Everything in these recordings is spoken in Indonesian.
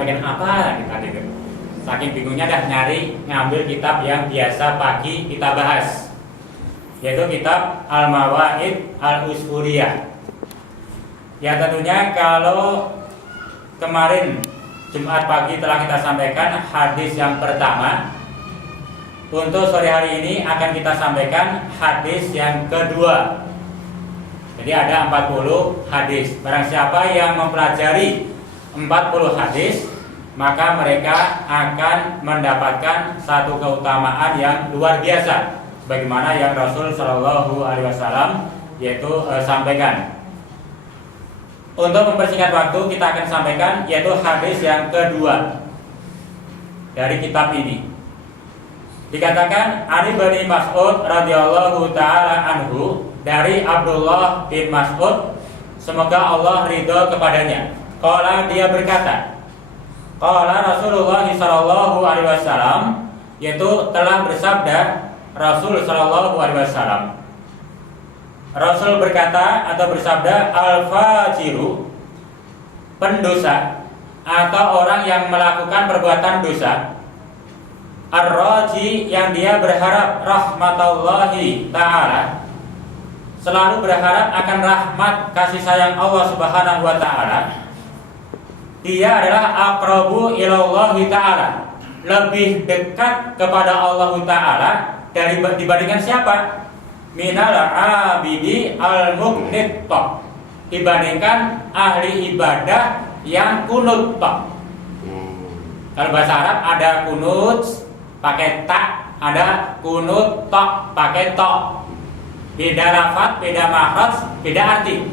sampaikan apa tadi itu. Saking bingungnya dah nyari ngambil kitab yang biasa pagi kita bahas, yaitu kitab Al-Mawaid Al-Usfuriyah. Ya tentunya kalau kemarin Jumat pagi telah kita sampaikan hadis yang pertama, untuk sore hari ini akan kita sampaikan hadis yang kedua. Jadi ada 40 hadis. Barang siapa yang mempelajari 40 hadis, maka mereka akan mendapatkan satu keutamaan yang luar biasa, sebagaimana yang Rasul Shallallahu Alaihi Wasallam sampaikan. Untuk mempersingkat waktu, kita akan sampaikan yaitu hadis yang kedua dari kitab ini. Dikatakan Ali bin Mas'ud radhiyallahu taala anhu, dari Abdullah bin Mas'ud, semoga Allah ridho kepadanya. Qala, dia berkata, qala Rasulullah sallallahu alaihi wasallam, yaitu telah bersabda Rasul sallallahu alaihi wasallam. Rasul berkata atau bersabda, al-fajiru, pendosa atau orang yang melakukan perbuatan dosa, ar-raji, yang dia berharap rahmatallahi ta'ala, selalu berharap akan rahmat kasih sayang Allah Subhanahu wa ta'ala, dia adalah aqrabu ilallahi ta'ala, lebih dekat kepada Allah ta'ala dibandingkan siapa? Minal abidi al-muqnit, dibandingkan ahli ibadah yang kunut. Kalau bahasa Arab ada kunut pakai tak, ada kunut tok pakai tok. Beda lafaz, beda makhraj, beda arti.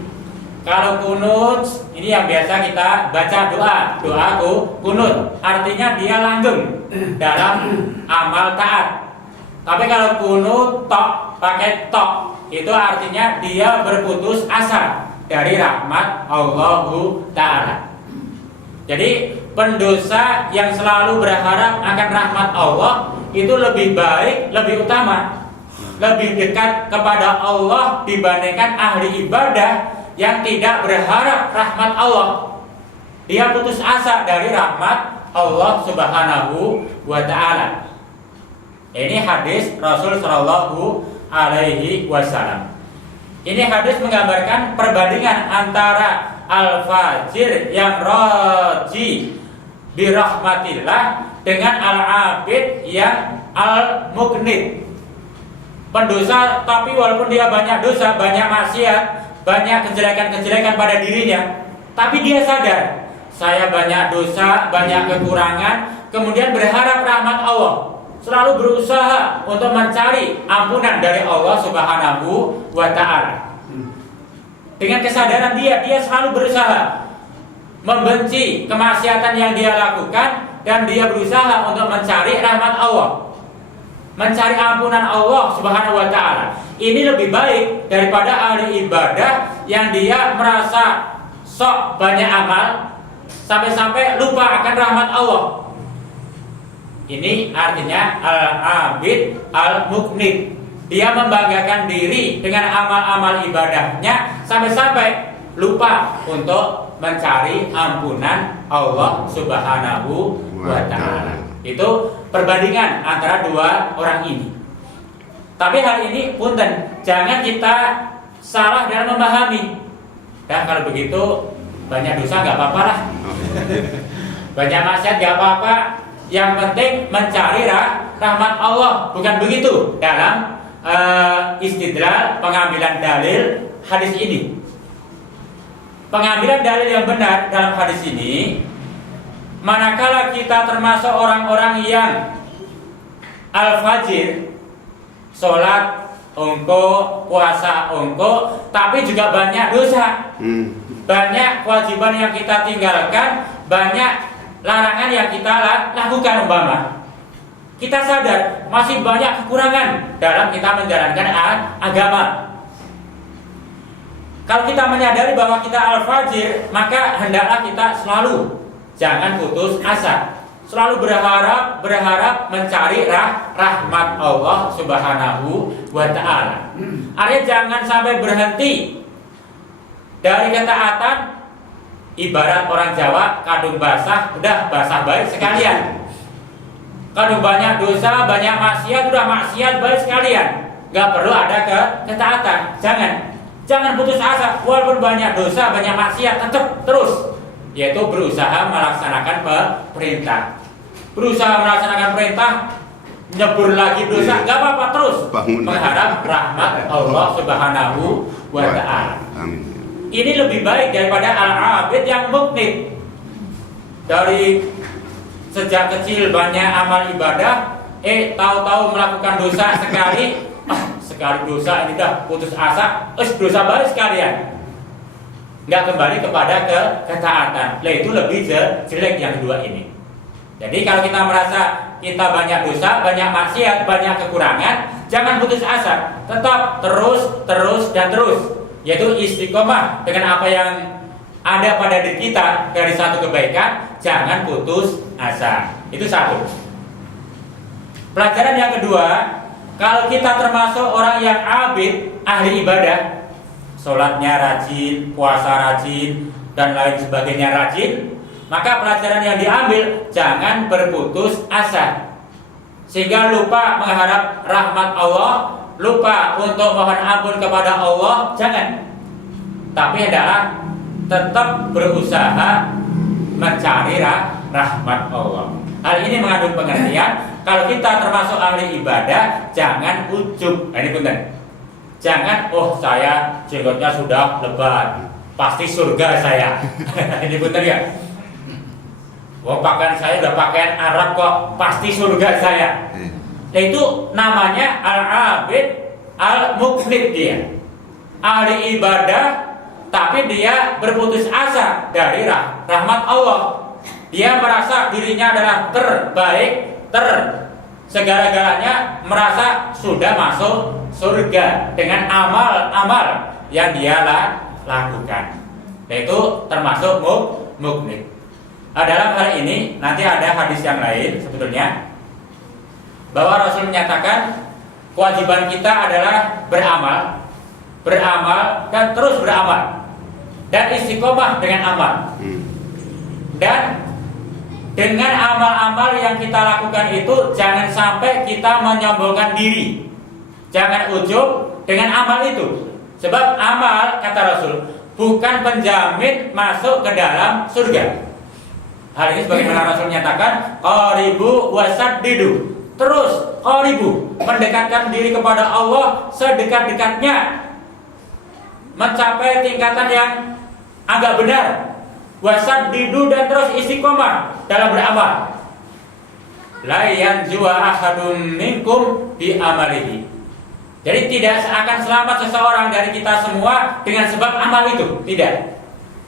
Kalau kunut ini yang biasa kita baca doa kunut, artinya dia langgeng dalam amal taat. Tapi kalau kunut tok pakai tok, itu artinya dia berputus asa dari rahmat Allah Ta'ala. Jadi pendosa yang selalu berharap akan rahmat Allah itu lebih baik, lebih utama, lebih dekat kepada Allah dibandingkan ahli ibadah yang tidak berharap rahmat Allah. Dia putus asa dari rahmat Allah Subhanahu wa Ta'ala. Ini hadis Rasul Shallallahu Alaihi Wasallam. Ini hadis menggambarkan perbandingan antara al-fajir yang raji birahmatillah dengan al-abid yang al-muqnit. Pendosa tapi walaupun dia banyak dosa, banyak maksiat, banyak kejelekan-kejelekan pada dirinya, tapi dia sadar, saya banyak dosa, banyak kekurangan, kemudian berharap rahmat Allah, selalu berusaha untuk mencari ampunan dari Allah Subhanahu wa Ta'ala. Dengan kesadaran dia selalu berusaha membenci kemaksiatan yang dia lakukan, dan dia berusaha untuk mencari rahmat Allah, mencari ampunan Allah Subhanahu wa Ta'ala. Ini lebih baik daripada ahli ibadah yang dia merasa sok banyak amal sampai-sampai lupa akan rahmat Allah. Ini artinya al-abid al-muqnit. Dia membanggakan diri dengan amal-amal ibadahnya sampai-sampai lupa untuk mencari ampunan Allah Subhanahu wa Ta'ala. Itu perbandingan antara dua orang ini. Tapi hal ini punten, jangan kita salah dalam memahami. Dan kalau begitu banyak dosa nggak apa-apa lah. Banyak maksiat nggak apa-apa. Yang penting mencari rahmat Allah, bukan begitu dalam istidlal, pengambilan dalil hadis ini. Pengambilan dalil yang benar dalam hadis ini, manakala kita termasuk orang-orang yang al-fajir, sholat ongko, puasa ongko, tapi juga banyak dosa, banyak kewajiban yang kita tinggalkan, banyak larangan yang kita lakukan. Umpama kita sadar masih banyak kekurangan dalam kita menjalankan agama. Kalau kita menyadari bahwa kita al-fajir, maka hendaklah kita selalu jangan putus asa, selalu berharap mencari rahmat Allah Subhanahu wa Ta'ala. Artinya jangan sampai berhenti dari ketaatan Ibarat orang Jawa, kadung basah, udah basah baik sekalian. Kadung banyak dosa, banyak maksiat, udah maksiat baik sekalian. Gak perlu ada ketaatan. Jangan putus asa. Walaupun banyak dosa, banyak maksiat, tetap terus. Yaitu berusaha melaksanakan perintah. Berusaha melaksanakan perintah, nyebur lagi dosa, gak apa-apa, terus mengharap rahmat Allah Subhanahu wa ta'ala. Ini lebih baik daripada al-abid yang muknit. Dari sejak kecil banyak amal ibadah, tahu-tahu melakukan dosa sekali, sekali dosa ini dah putus asa, dosa balik sekalian. Nggak kembali kepada ketaatan. Itu lebih jelek yang kedua ini. Jadi kalau kita merasa kita banyak dosa, banyak maksiat, banyak kekurangan, jangan putus asa. Tetap terus dan terus. Yaitu istiqomah dengan apa yang ada pada diri kita dari satu kebaikan, jangan putus asa. Itu satu. Pelajaran yang kedua, kalau kita termasuk orang yang abid, ahli ibadah, sholatnya rajin, puasa rajin, dan lain sebagainya rajin, maka pelajaran yang diambil, jangan berputus asa sehingga lupa mengharap rahmat Allah, lupa untuk mohon ampun kepada Allah, jangan. Tapi adalah tetap berusaha mencari rahmat Allah. Hal ini mengandung pengertian, kalau kita termasuk ahli ibadah, jangan ujub. Ini benar. Jangan, saya jenggotnya sudah lebat, pasti surga saya. Ini benar ya. Pakaian saya udah pakaian Arab kok, pasti surga saya. Nah, itu namanya al-abid al-mukhlid, dia ahli ibadah, tapi dia berputus asa dari rahmat Allah. Dia merasa dirinya adalah terbaik, segala-galanya, merasa sudah masuk surga dengan amal-amal yang dia lakukan. Nah, itu termasuk mukhlid. Dalam hal ini nanti ada hadis yang lain sebetulnya, bahwa Rasul menyatakan kewajiban kita adalah beramal dan terus beramal, dan istiqomah dengan amal. Dan dengan amal-amal yang kita lakukan itu, jangan sampai kita menyombongkan diri, jangan ujub dengan amal itu. Sebab amal, kata Rasul, bukan penjamin masuk ke dalam surga. Hal ini sebagaimana Rasul menyatakan, qaribu wasaddidu, terus qaribu, mendekatkan diri kepada Allah sedekat-dekatnya, mencapai tingkatan yang agak benar, wasaddidu, dan terus istiqomah dalam beramal. La yanjua ahadum minkum bi amalihi. Jadi tidak akan selamat seseorang dari kita semua dengan sebab amal itu, tidak.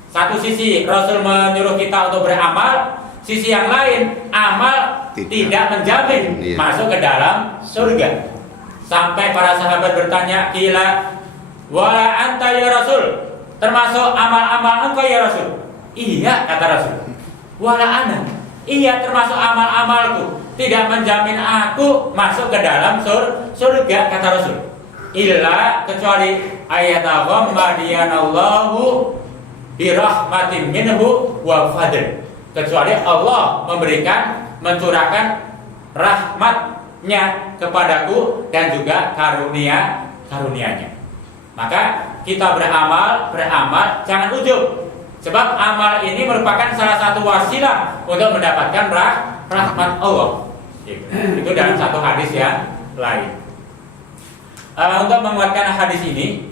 Satu sisi Rasul menyuruh kita untuk beramal, sisi yang lain amal tidak menjamin masuk ke dalam surga. Sampai para sahabat bertanya, "Qila wala anta ya Rasul?" Termasuk amal-amal engkau ya Rasul? Iya, kata Rasul. Wala ana. Iya, termasuk amal-amalku, tidak menjamin aku masuk ke dalam surga, kata Rasul. Illa, kecuali ayatahum madiyanallahu birahmatin minhu wa fadl, kecuali Allah mencurahkan rahmatnya kepadaku dan juga karunia-nya. Maka kita beramal jangan ujub, sebab amal ini merupakan salah satu wasilah untuk mendapatkan rahmat Allah. Itu dalam satu hadis yang lain. Untuk menguatkan hadis ini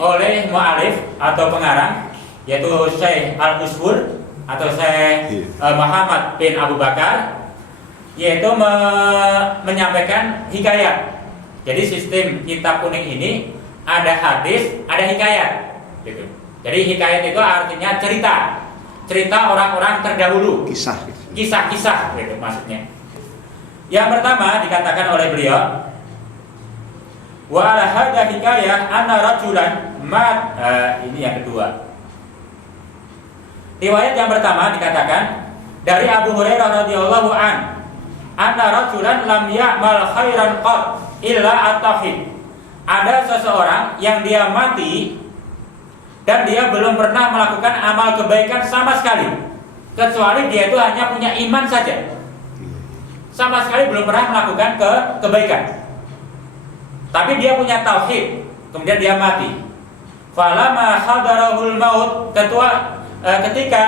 oleh mu'alif atau pengarang, yaitu Syekh Al-Uswur atau Syekh Muhammad bin Abu Bakar, yaitu menyampaikan hikayat. Jadi sistem kitab kuning ini ada hadis, ada hikayat, gitu. Jadi hikayat itu artinya cerita orang-orang terdahulu, kisah-kisah, gitu maksudnya. Yang pertama dikatakan oleh beliau, wa ala hadha hikayah anna rajulan mat. Ini yang kedua. Riwayat yang pertama dikatakan dari Abu Hurairah radhiyallahu an, anna rajulan lam ya'mal khairan qat illa at-tauhid. Ada seseorang yang dia mati dan dia belum pernah melakukan amal kebaikan sama sekali, kecuali dia itu hanya punya iman saja, sama sekali belum pernah melakukan kebaikan. Tapi dia punya tauhid, kemudian dia mati. Falamma hadarahul maut, ketika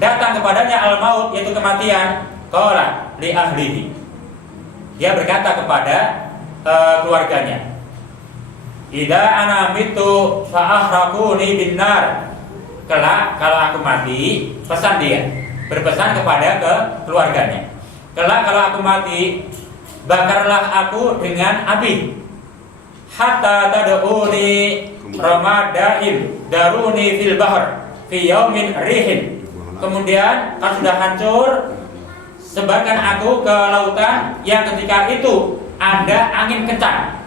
datang kepadanya al-maut, yaitu kematian, qala li ahlihi, dia berkata kepada keluarganya, idza ana mitu fa ahraquni binnar. Kelak kalau aku mati, pesan dia, berpesan kepada keluarganya, kelak kalau aku mati, bakarlah aku dengan api. Hatta tad'uni ramadain daruni fil bahr fi yaumin rihin. Kemudian kalau sudah hancur, sebarkan aku ke lautan yang ketika itu ada angin kencang.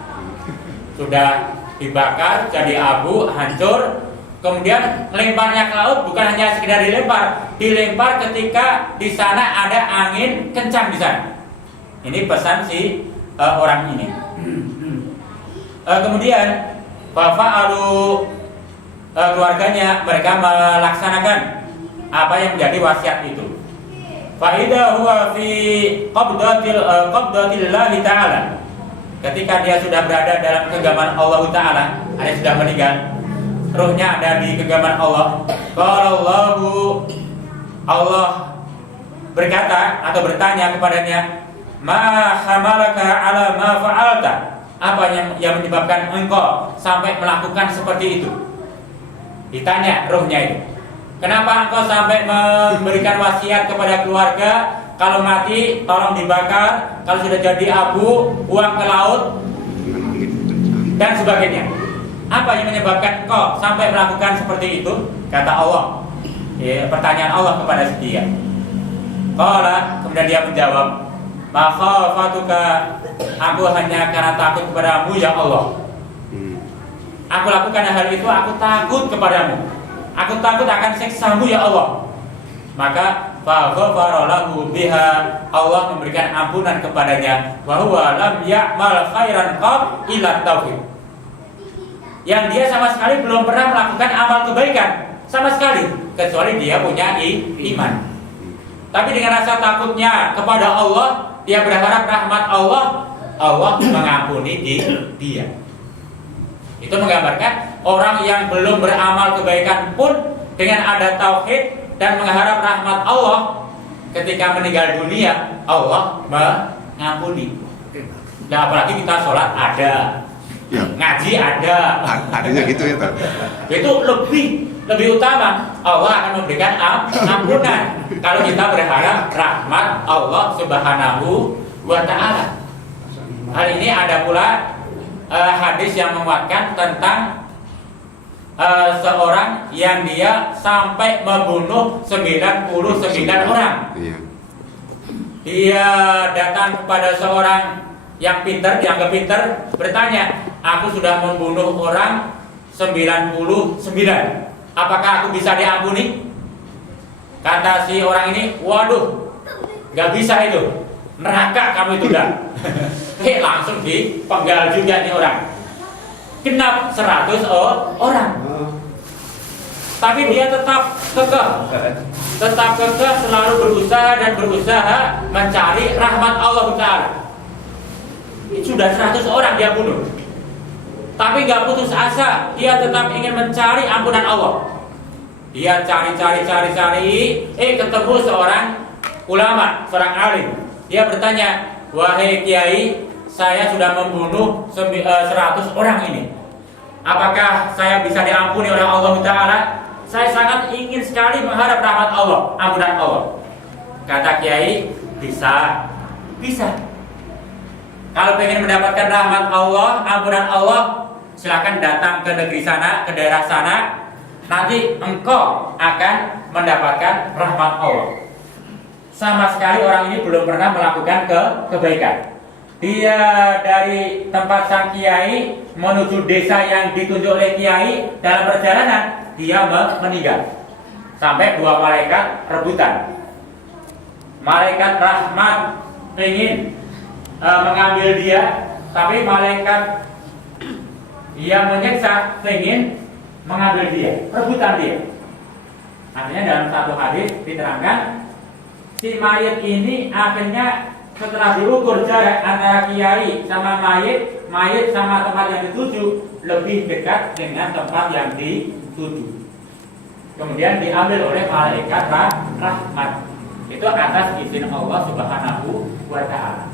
Sudah dibakar jadi abu, hancur, kemudian lemparnya ke laut bukan hanya sekedar dilempar ketika di sana ada angin kencang di sana. Ini pesan si orang ini. Kemudian fa'alu, keluarganya mereka melaksanakan apa yang menjadi wasiat itu. Fa'idha huwa fi qabdatillahi ta'ala. Ketika dia sudah berada dalam genggaman Allah Ta'ala, dia sudah meninggal, ruhnya ada di genggaman Allah. Qallallahu, Allah berkata atau bertanya kepadanya, ma hamalaka ala ma fa'alta, apa yang menyebabkan engkau sampai melakukan seperti itu? Ditanya ruhnya itu, kenapa engkau sampai memberikan wasiat kepada keluarga, kalau mati tolong dibakar, kalau sudah jadi abu buang ke laut dan sebagainya? Apa yang menyebabkan engkau sampai melakukan seperti itu? Kata Allah, pertanyaan Allah kepada dia. Qala, kemudian dia menjawab, makhafatuka, aku hanya karena takut kepadamu ya Allah. Aku lakukan hal itu, aku takut kepadamu, aku takut akan siksamu ya Allah. Maka faghfara lahu biha, Allah memberikan ampunan kepadanya. Wa huwa lam ya'mal khairan qab illa tauhid, yang dia sama sekali belum pernah melakukan amal kebaikan sama sekali, kecuali dia punya iman. Tapi dengan rasa takutnya kepada Allah, dia berharap rahmat Allah, Allah mengampuni dia. Itu menggambarkan orang yang belum beramal kebaikan pun dengan ada tauhid dan mengharap rahmat Allah, ketika meninggal dunia Allah mengampuni. Nah, apalagi kita sholat ada, ya, ngaji adanya gitu ya, itu lebih utama. Allah akan memberikan ampunan kalau kita berharap rahmat Allah Subhanahu wa Ta'ala. Hal ini ada pula hadis yang menguatkan tentang seorang yang dia sampai membunuh 99 orang. Dia datang kepada seorang yang pintar, dianggap pintar, bertanya, aku sudah membunuh orang 99, apakah aku bisa diampuni? Kata si orang ini, waduh, gak bisa itu, neraka kamu itu dah. Langsung dipenggal juga nih orang, genap 100 orang. Tapi dia tetap kekeh selalu berusaha mencari rahmat Allah Ta'ala. Sudah 100 orang dia bunuh, tapi gak putus asa, dia tetap ingin mencari ampunan Allah. Dia cari, ketemu seorang ulama, seorang alim. Dia bertanya, wahai kiai, saya sudah membunuh 100 orang ini, apakah saya bisa diampuni oleh Allah Ta'ala? Saya sangat ingin sekali mengharap rahmat Allah, ampunan Allah. Kata kiai, bisa. Kalau pengen mendapatkan rahmat Allah, ampunan Allah, silakan datang ke negeri sana, ke daerah sana. Nanti engkau akan mendapatkan rahmat Allah. Sama sekali orang ini belum pernah melakukan kebaikan. Dia dari tempat sang kiai menuju desa yang ditunjuk oleh kiai, dalam perjalanan dia meninggal. Sampai 2 malaikat rebutan. Malaikat rahmat ingin mengambil dia, tapi malaikat yang menyiksa ingin mengambil dia, rebutan dia. Artinya dalam satu hadis diterangkan si mayit ini akhirnya setelah diukur jarak antara kiai sama mayit sama tempat yang dituju lebih dekat dengan tempat yang dituju. Kemudian diambil oleh malaikat rahmat. Itu atas izin Allah Subhanahu wa Ta'ala.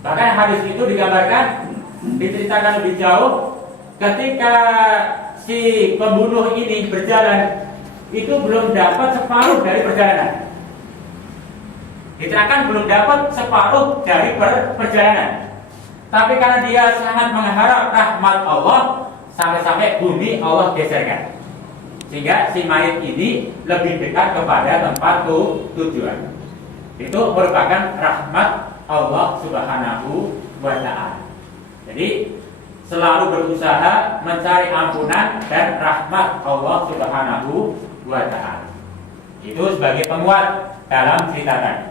Bahkan hadis itu digambarkan, diceritakan lebih jauh ketika si pembunuh ini berjalan, itu belum dapat separuh dari perjalanan. Diterangkan belum dapat separuh dari perjalanan. Tapi karena dia sangat mengharap rahmat Allah, sampai-sampai bumi Allah geserkan, sehingga si mayit ini lebih dekat kepada tempat tujuan. Itu merupakan rahmat Allah Subhanahu wa Ta'ala. Jadi selalu berusaha mencari ampunan dan rahmat Allah Subhanahu wa Ta'ala. Itu sebagai penguat dalam cerita tadi.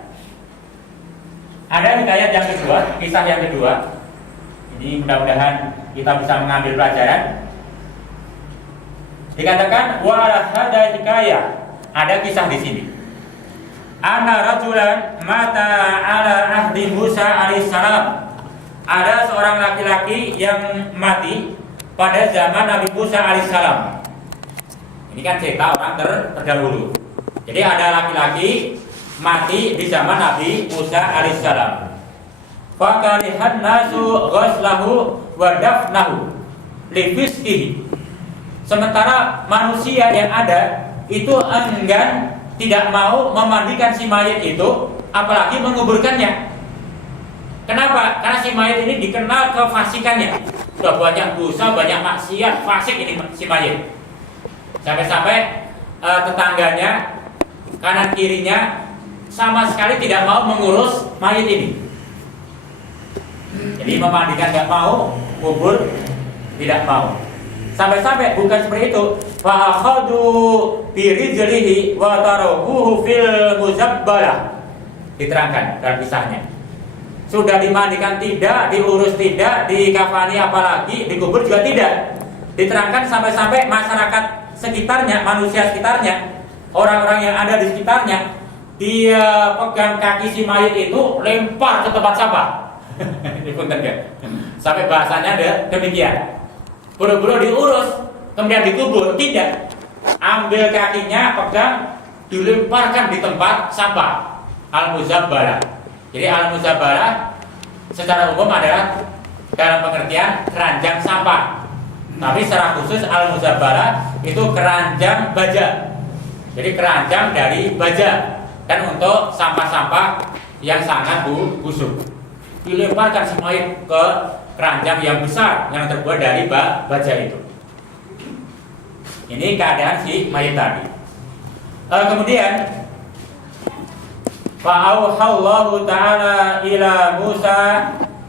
Ada hikayat yang kedua, kisah yang kedua. Ini mudah-mudahan kita bisa mengambil pelajaran. Dikatakan wa hadza hikayah. Ada kisah di sini. Anna rajulan mata ala ahdi Musa alaihissalam. Ada seorang laki-laki yang mati pada zaman Nabi Musa alaihissalam. Ini kan cerita orang terdahulu. Jadi ada laki-laki mati di zaman Nabi Musa alaihissalam. Fakarihan nasu ghaslahu wa dafnahu li fiskihi. Sementara manusia yang ada itu enggan, tidak mau memandikan si mayit itu, apalagi menguburkannya. Kenapa? Karena si mayit ini dikenal kefasikannya. Sudah banyak dosa, banyak maksiat, fasik ini si mayit. Sampai-sampai tetangganya, kanan kirinya sama sekali tidak mau mengurus mayit ini. Jadi memandikan tidak mau, kubur tidak mau. Sampai-sampai bukan seperti itu. Fa akhadhu bi rijlihi wa tarahuhu fil muzabbalah. Diterangkan dalam kisahnya. Sudah dimandikan tidak, diurus tidak, dikafani apalagi, dikubur juga tidak. Diterangkan sampai-sampai masyarakat sekitarnya, manusia sekitarnya, orang-orang yang ada di sekitarnya, dia pegang kaki si mayit itu, lempar ke tempat sampah. Ini punten ya. Sampai bahasanya ada demikian. Buru-buru diurus, kemudian dikubur, tidak. Ambil kakinya, pegang, dilemparkan di tempat sampah. Al-Muzabbalah. Jadi Al-Muzabbalah secara umum adalah dalam pengertian keranjang sampah. Tapi secara khusus Al-Muzabbalah itu keranjang baja. Jadi keranjang dari baja. Dan untuk sampah-sampah yang sangat busuk, dilemparkan si mayit ke keranjang yang besar yang terbuat dari baja itu. Ini keadaan si mayit tadi. Kemudian fa'auhallahu ta'ala ila Musa.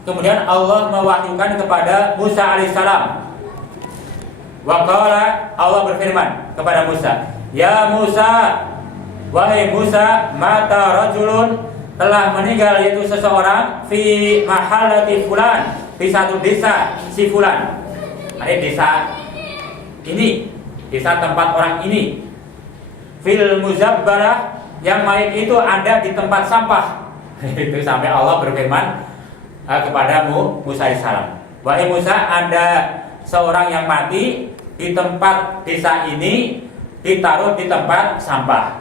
Kemudian Allah mewahyukan kepada Musa alaihissalam. Wa qala, Allah berfirman kepada Musa, ya Musa, wahai Musa, mata rajulun, telah meninggal yaitu seseorang fi mahallati fulan, di satu desa si fulan. Ada desa ini, desa tempat orang ini. Fil muzabbalah, yang mayit itu ada di tempat sampah. Itu sampai Allah berfirman kepada Musa alaihissalam, wahai Musa, ada seorang yang mati di tempat desa ini, ditaruh di tempat sampah.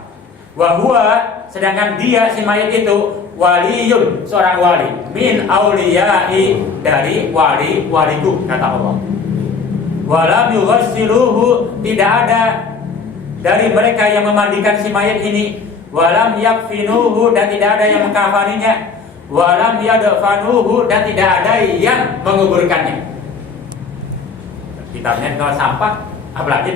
Wahua, sedangkan dia si mayit itu waliyun, seorang wali, min auliyai, dari wali-waliku, kata Allah. Walam yughassiluhu, tidak ada dari mereka yang memandikan si mayit ini. Walam yakfinuhu, dan tidak ada yang mengkafaninya. Walam yadfanuhu, dan tidak ada yang menguburkannya. Kitabnya kalau sampah, apalagi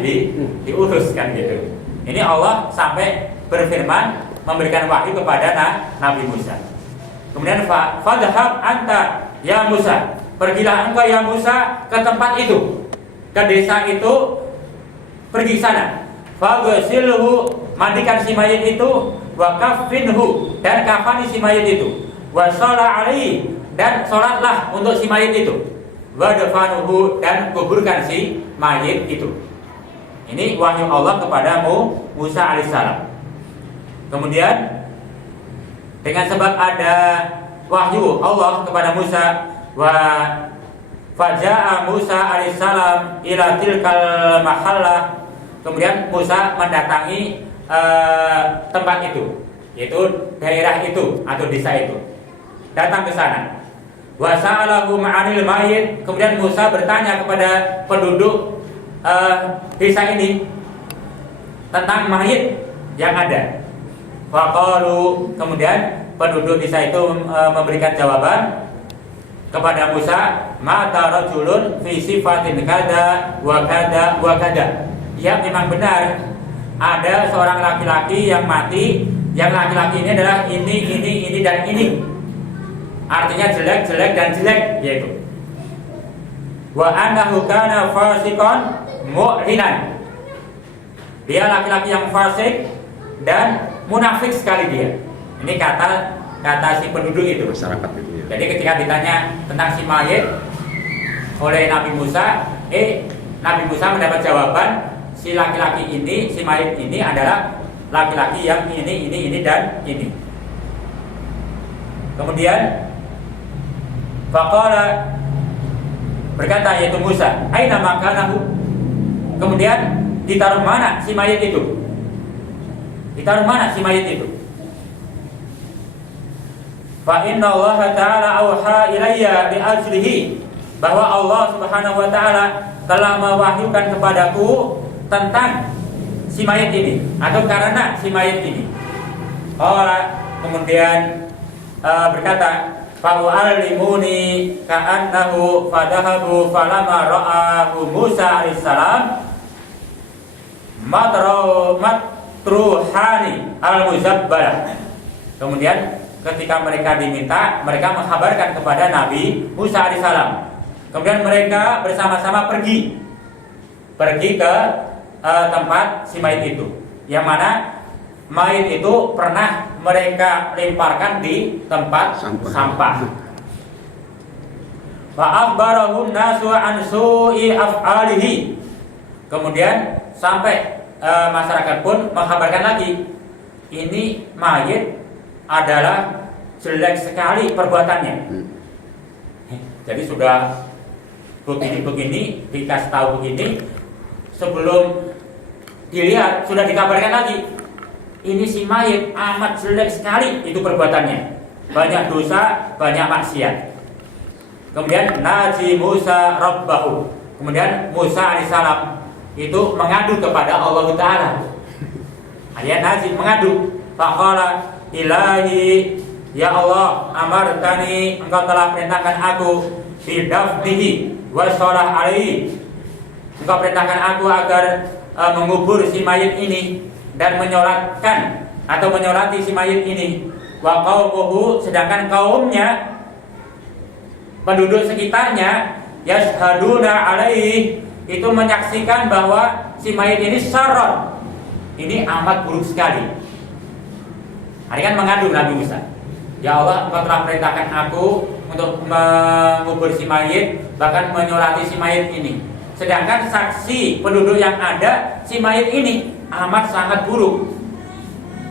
diurus kan gitu. Ini Allah sampai berfirman, memberikan wahyu kepada Nabi Musa. Kemudian fadhhab anta ya Musa, pergilah engkau ya Musa ke tempat itu, ke desa itu, pergi sana. Faghsilhu, mandikan si mayit itu, wa kaffinhu, dan kafani si mayit itu, wa shalla alaihi, dan salatlah untuk si mayit itu, wa dafanuhu, dan kuburkan si mayit itu. Ini wahyu Allah kepada Musa alaihissalam. Kemudian dengan sebab ada wahyu Allah kepada Musa, wa faja'a Musa alaihissalam ila tilkal mahallah. Kemudian Musa mendatangi tempat itu, yaitu daerah itu atau desa itu. Datang ke sana. Wa sa'alahu ma'anil mayit. Kemudian Musa bertanya kepada penduduk desa ini tentang mayit yang ada. Faqalu, kemudian penduduk desa itu memberikan jawaban kepada Musa, mata rajulun fi sifatin kada wa kada wa kada. Ya, memang benar ada seorang laki-laki yang mati, yang laki-laki ini adalah ini dan ini. Artinya jelek, jelek dan jelek, yaitu wa annahu kana fasiqan mu'linan. Dia laki-laki yang fasik dan munafik sekali dia. Ini kata si penduduk itu. Masyarakat itu ya. Jadi ketika ditanya tentang si mayit oleh Nabi Musa, Nabi Musa mendapat jawaban, si laki-laki ini, si mayit ini adalah laki-laki yang ini dan ini. Kemudian faqala, berkata yaitu Musa, aina makanahu. Kemudian ditaruh mana si mayit itu? Ditaruh mana si mayit itu? Fa inna Allah Ta'ala auha ilayya bi ajrihi, bahwa Allah Subhanahu wa taala telah mewahyukan kepadaku tentang si mayit ini atau karena si mayit ini. Kemudian berkata, fa u'allimuni ka'annahu fadahabu falama ra'ahu Musa alaihissalam matruhani al-muzabbalah. Kemudian ketika mereka diminta, mereka menghabarkan kepada Nabi Musa alaihissalam. Kemudian mereka bersama-sama pergi ke tempat si mayit itu, yang mana mayit itu pernah mereka lemparkan di tempat sampah. Wa akhbarahum nasu an su'i af'alihi. Kemudian sampai masyarakat pun menghabarkan lagi, ini mayit adalah jelek sekali perbuatannya. Jadi sudah begini, dikasih tahu begini, sebelum dilihat sudah dikabarkan lagi, ini si mayit amat jelek sekali itu perbuatannya, banyak dosa, banyak maksiat. Kemudian naji Musa rabbahu. Kemudian Musa alaihissalam itu mengadu kepada Allah Ta'ala. Ayat naji mengadu. Faqala ilahi, ya Allah, amartani, engkau telah perintahkan aku bidafnihi wa sholah alaihi. Engkau perintahkan aku agar mengubur si mayit ini dan menyolatkan atau menyolati si mayit ini. Wa qaumuhu, sedangkan kaumnya, penduduk sekitarnya, yashhaduna alaihi, itu menyaksikan bahwa si mayit ini syarrun, ini amat buruk sekali. Ini kan mengadu Nabi Musa, ya Allah, engkau telah perintahkan aku untuk mengubur si mayit, bahkan menyolati si mayit ini. Sedangkan saksi penduduk yang ada, si mayit ini amat sangat buruk.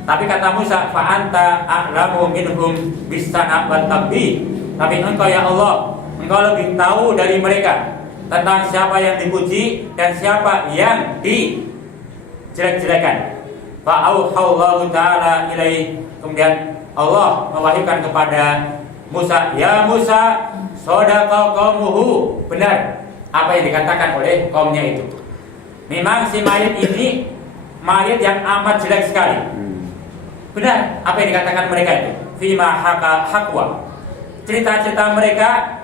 Tapi kata Musa, fa anta a'lamu minhum bis-sana' wat tabbi. Tapi engkau ya Allah, engkau lebih tahu dari mereka tentang siapa yang dipuji dan siapa yang dijelek-jelekan. Fa auhallahu ta'ala ilaihi. Kemudian Allah mewahyukan kepada Musa, ya Musa, sadaqa qaumuhu, benar apa yang dikatakan oleh kaumnya itu. Memang si mayit ini mayit yang amat jelek sekali. Benar apa yang dikatakan mereka itu. Fima hakwa, cerita-cerita mereka,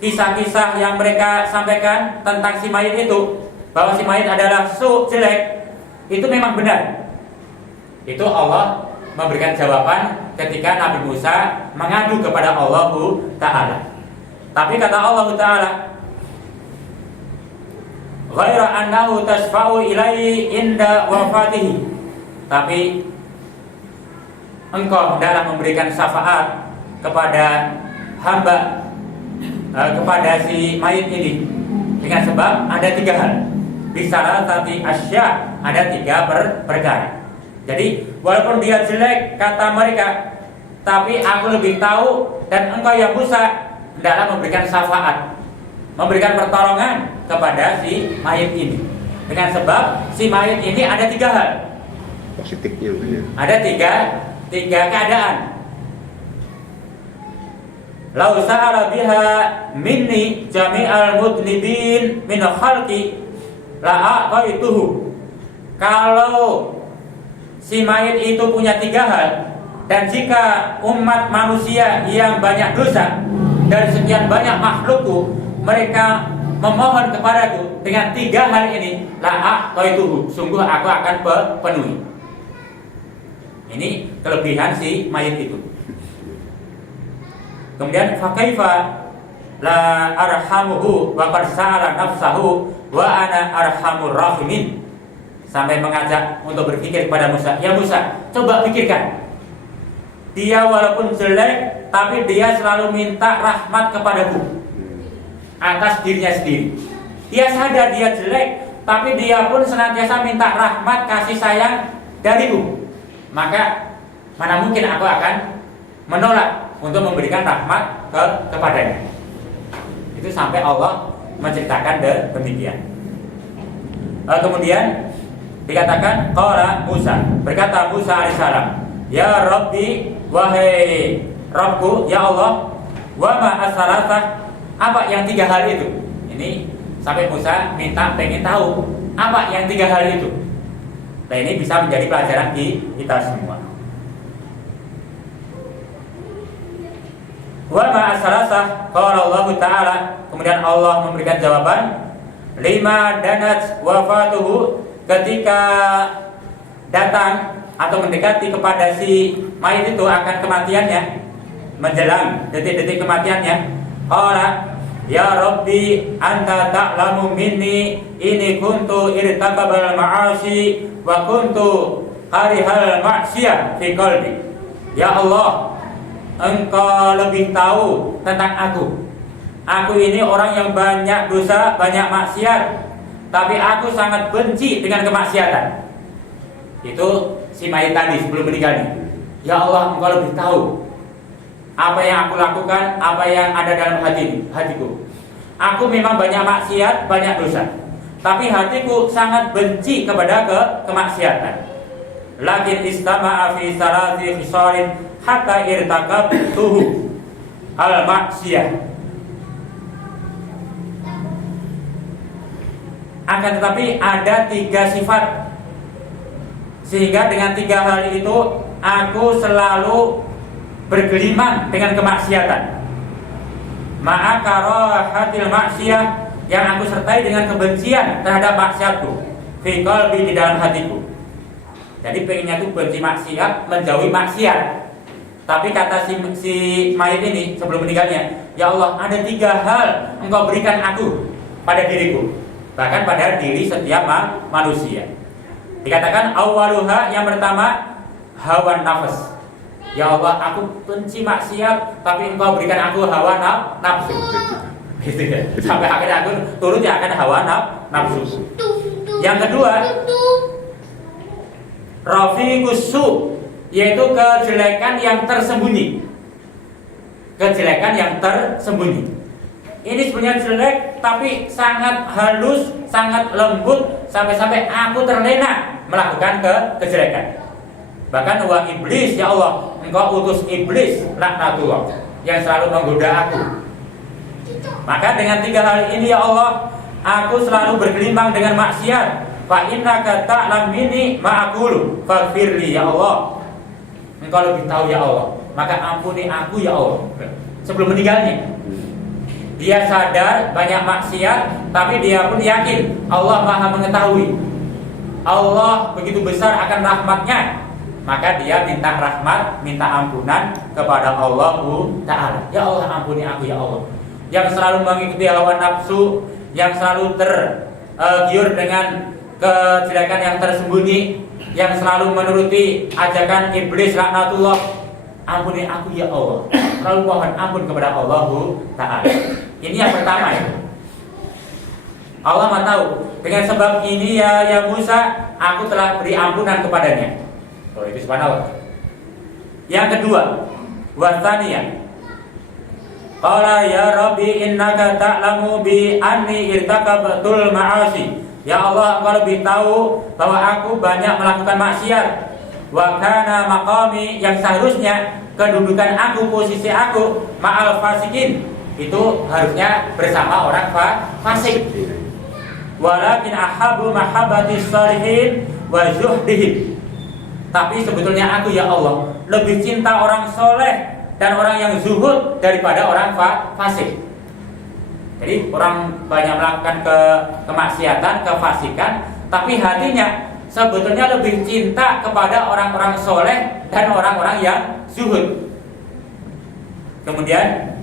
kisah-kisah yang mereka sampaikan tentang si mayit itu, bahwa si mayit adalah jelek, itu memang benar. Itu Allah memberikan jawaban ketika Nabi Musa mengadu kepada Allah Ta'ala. Tapi kata Allah Ta'ala, ghaira annahu tasfa'u ilaihi inda wafatihi. Tapi engkau hendaklah memberikan syafaat kepada hamba, kepada si mayit ini, dengan sebab ada 3 hal. bisalah tati asya, ada 3 perkara. Jadi walaupun dia jelek kata mereka, tapi aku lebih tahu dan engkau ya Musa hendaklah memberikan syafaat, memberikan pertolongan kepada si mayit ini. Dengan sebab si mayit ini ada 3 hal positifnya ya. Ada tiga keadaan. Lau sa'ala biha minni jami'al mudnibin min khalqi la'aqaituhu. Kalau si mayit itu punya 3 hal, dan jika umat manusia yang banyak dosa dari sekian banyak makhlukku, mereka memohon kepadaku dengan 3 hal ini, la'aqaituhu, sungguh aku akan penuhi. Ini kelebihan si mayit itu. Kemudian fakaifa la arhamuhu wa qad sa'ala nafsahu wa ana arhamur rahimin. Sampai mengajak untuk berpikir kepada Musa, ya Musa, coba pikirkan. Dia walaupun jelek, tapi dia selalu minta rahmat kepadaku atas dirinya sendiri. Dia sadar dia jelek, tapi dia pun senantiasa minta rahmat kasih sayang dariku. Maka mana mungkin aku akan menolak untuk memberikan rahmat kepadanya. Itu sampai Allah menceritakan demikian. Kemudian dikatakan qala Musa, berkata Musa alaihissalam, ya Rabbi, wahai Rabbku, ya Allah, wa ma as-salasah, apa yang 3 hal itu? Ini sampai Musa pengen tahu apa yang 3 hal itu. Nah, ini bisa menjadi pelajaran kita semua. Wa ma as-salasah, qala Allah Ta'ala, kemudian Allah memberikan jawaban, lima danat wafatuhu, ketika datang atau mendekati kepada si mayit itu akan kematiannya, menjelang detik-detik kematiannya, qala ya Rabbi anta ta'lamu minni ini kuntu irtakabal ma'asi wa kuntu karihal ma'siyah fi qalbi. Ya Allah, engkau lebih tahu tentang aku. Aku ini orang yang banyak dosa, banyak maksiat, tapi aku sangat benci dengan kemaksiatan. Itu si mayit tadi sebelum meninggalnya. Ya Allah, engkau lebih tahu apa yang aku lakukan, apa yang ada dalam hatiku. Aku memang banyak maksiat, banyak dosa, tapi hatiku sangat benci kepada kemaksiatan. Lakin istama'a fi salati khisalin hatta irtakabtuhu al-maksiyah. Akan tetapi ada 3 sifat, sehingga dengan 3 hal itu aku selalu bergelimang dengan kemaksiatan. Ma'a karahatil maksiyah, yang aku sertai dengan kebencian terhadap maksiatku, fi qalbi, di dalam hatiku. Jadi pengennya tuh benci maksiat, menjauhi maksiat. Tapi kata si mayit ini sebelum meninggalnya, ya Allah, ada 3 hal engkau berikan aku pada diriku, bahkan pada diri setiap manusia. Dikatakan awaluha, yang pertama, hawa nafas. Ya Allah, aku benci maksiat, tapi engkau berikan aku hawa nafsu. Gitu ya. Sampai akhirnya aku turut ya akan hawa nafsu. Yang kedua, rafiqus su, yaitu kejelekan yang tersembunyi. Kejelekan yang tersembunyi. Ini sebenarnya jelek, tapi sangat halus, sangat lembut, sampai-sampai aku terlena melakukan kejelekan. Bahkan wa iblis, ya Allah, engkau utus iblis laknatullah yang selalu menggoda aku. Maka dengan 3 hal ini, ya Allah, aku selalu bergelimang dengan maksiat. Fa innaka ta'lam minni ma aqulu faghfirli, ya Allah, engkau lebih tahu, ya Allah, maka ampuni aku, ya Allah. Sebelum meninggalnya, dia sadar banyak maksiat, tapi dia pun yakin Allah Maha mengetahui, Allah begitu besar akan rahmatnya. Maka dia minta rahmat, minta ampunan kepada Allah Ta'ala. Ya Allah, ampuni aku, ya Allah, yang selalu mengikuti hawa nafsu, yang selalu tergiur dengan kejelekan yang tersembunyi, yang selalu menuruti ajakan iblis laknatullah. Ampuni aku, ya Allah. Selalu mohon ampun kepada Allah Ta'ala. Ini yang pertama, ya. Allah Maha tahu. Dengan sebab ini ya Musa, aku telah beri ampunan kepadanya. Oh, itu subhanallah. Yang kedua, wasaniyah. Qala ya Rabbi innaka ta'lamu bi anni irtakabtul ma'asi. Ya Allah, engkau lebih tahu bahwa aku banyak melakukan maksiat. Wa kana maqami, yang seharusnya kedudukan aku, posisi aku ma'al fasikin, itu harusnya bersama orang fasik. Walakin ahabu mahabbati shalihin wa zuhdihim. Tapi sebetulnya aku ya Allah lebih cinta orang soleh dan orang yang zuhud daripada orang fasik. Jadi orang banyak melakukan kemaksiatan, kefasikan, tapi hatinya sebetulnya lebih cinta kepada orang-orang soleh dan orang-orang yang zuhud. Kemudian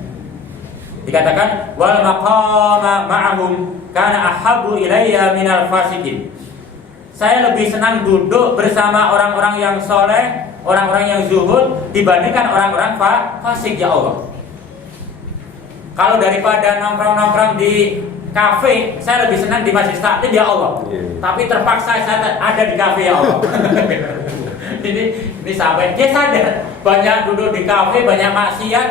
dikatakan wal maqama ma'ahum kana ahabbu ilayya minal fasikin. Saya lebih senang duduk bersama orang-orang yang soleh, orang-orang yang zuhud dibandingkan orang-orang fasik, ya Allah. Kalau daripada nongkrong-nongkrong di kafe, saya lebih senang di masjid taklim, ya Allah. Tapi terpaksa saya ada di kafe, ya Allah. ini sampai dia sadar banyak duduk di kafe, banyak maksiat,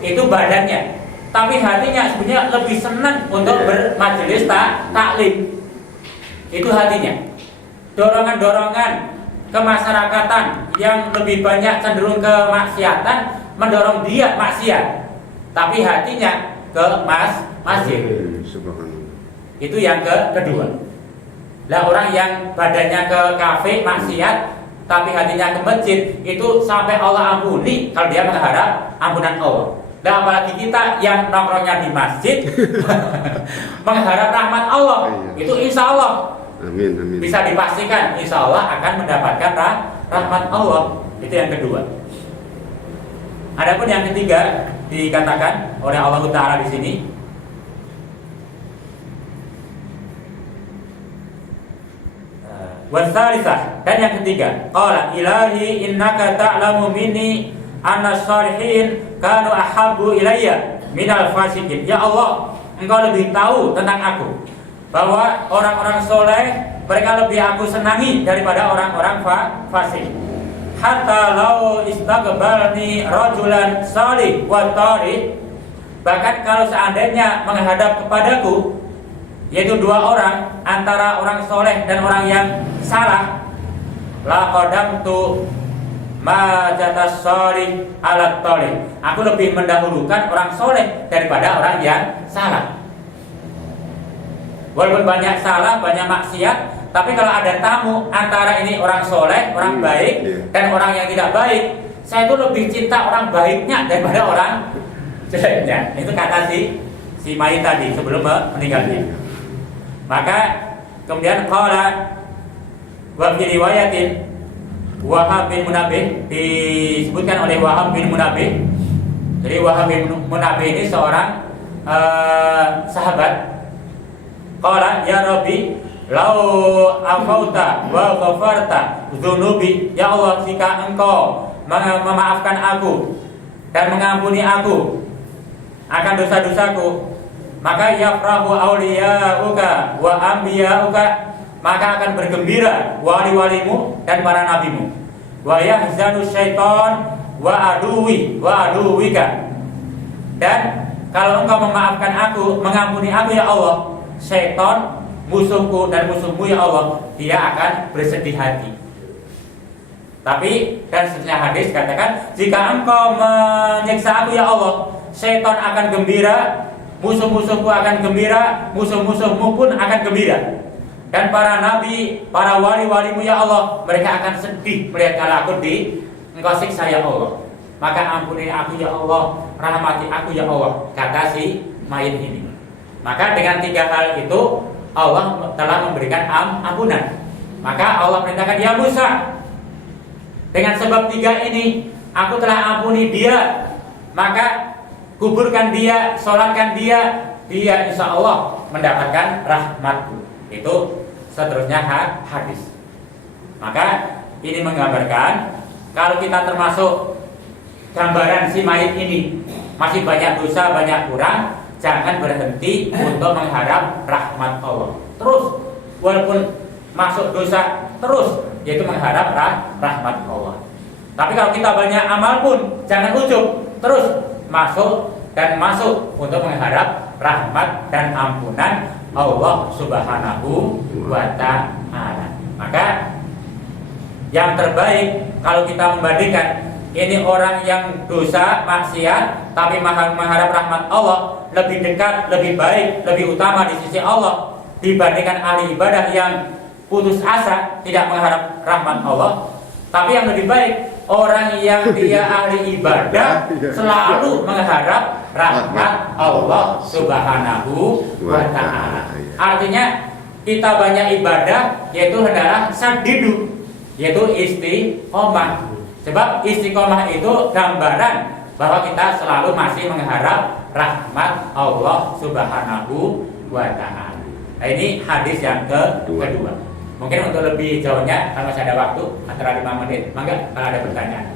itu badannya. Tapi hatinya sebenarnya lebih senang untuk bermajelis taklim. Itu hatinya. Dorongan-dorongan kemasyarakatan yang lebih banyak cenderung ke maksiatan mendorong dia maksiat, tapi hatinya ke masjid. Itu yang kedua. Lah orang yang badannya ke kafe maksiat tapi hatinya ke masjid, itu sampai Allah ampuni kalau dia mengharap ampunan Allah. Nah apalagi kita yang nongkrongnya di masjid mengharap rahmat Allah, itu insya Allah amin, amin. bisa dipastikan insya Allah akan mendapatkan rahmat Allah. Itu yang kedua. Adapun yang ketiga dikatakan oleh Allah Ta'ala di sini, wasalisah, dan yang ketiga, qala ilahi innaka ta'lamu minni anna shalihin kanu ahabbu ilayya minal fasikin. Ya Allah, engkau lebih tahu tentang aku bahwa orang-orang soleh mereka lebih aku senangi daripada orang-orang fasik. Hatta lau istaqbalni rajulan salih wa tariq, bahkan kalau seandainya menghadap kepadaku yaitu dua orang, antara orang soleh dan orang yang salah, la qadamtu ma jatas salih ala tariq, aku lebih mendahulukan orang soleh daripada orang yang salah. Walaupun banyak salah, banyak maksiat, tapi kalau ada tamu antara ini orang soleh, orang baik, dan orang yang tidak baik, saya itu lebih cinta orang baiknya daripada orang jeleknya. Itu kata si Mai tadi sebelum meninggalnya. Maka kemudian qala wa fi riwayatin Wahab bin Munabbih, disebutkan oleh Wahab bin Munabbih. Jadi Wahab bin Munabbih ini seorang sahabat. Qala ya Rabbi lau afauta wa ghafarta dzunubi, ya Allah jika engkau memaafkan aku dan mengampuni aku akan dosa-dosaku, maka yafrahu auliyauka wa anbiyauka, maka akan bergembira wali-walimu dan para nabimu. Wa yahzanu syaitan wa aduwika, dan kalau engkau memaafkan aku, mengampuni aku ya Allah, syaitan musuhku dan musuhmu ya Allah, dia akan bersedih hati. Tapi dan seterusnya hadis katakan, jika engkau menyiksa aku ya Allah, syaitan akan gembira, musuh-musuhku akan gembira, musuh-musuhmu pun akan gembira. Dan para nabi, para wali-walimu ya Allah, mereka akan sedih melihat kalau aku engkau siksa ya Allah. Maka ampuni aku ya Allah, rahmati aku ya Allah, kata si mayit ini. Maka dengan tiga hal itu Allah telah memberikan ampunan. Maka Allah perintahkan, ya Musa, dengan sebab tiga ini aku telah ampuni dia, maka kuburkan dia, sholatkan dia insya Allah mendapatkan rahmatku. Itu seterusnya hadis. Maka ini menggambarkan kalau kita termasuk gambaran si mayit ini, masih banyak dosa, banyak kurang, jangan berhenti untuk mengharap rahmat Allah. Terus walaupun masuk dosa terus, yaitu mengharap rahmat Allah. Tapi kalau kita banyak amal pun jangan ujub, terus masuk dan masuk untuk mengharap rahmat dan ampunan Allah Subhanahu wa ta'ala. Maka yang terbaik kalau kita membandingkan ini orang yang dosa maksiat tapi mengharap rahmat Allah, lebih dekat, lebih baik, lebih utama di sisi Allah dibandingkan ahli ibadah yang putus asa tidak mengharap rahmat Allah. Tapi yang lebih baik orang yang dia ahli ibadah selalu mengharap rahmat Allah Subhanahu wa ta'ala. Artinya kita banyak ibadah yaitu adalah sadidu, yaitu istiqomah. Sebab istiqomah itu gambaran bahwa kita selalu masih mengharap rahmat Allah Subhanahu wa ta'ala. Nah, ini hadis yang kedua. Mungkin untuk lebih jauhnya kalau masih ada waktu antara 5 menit, maka kalau ada pertanyaan.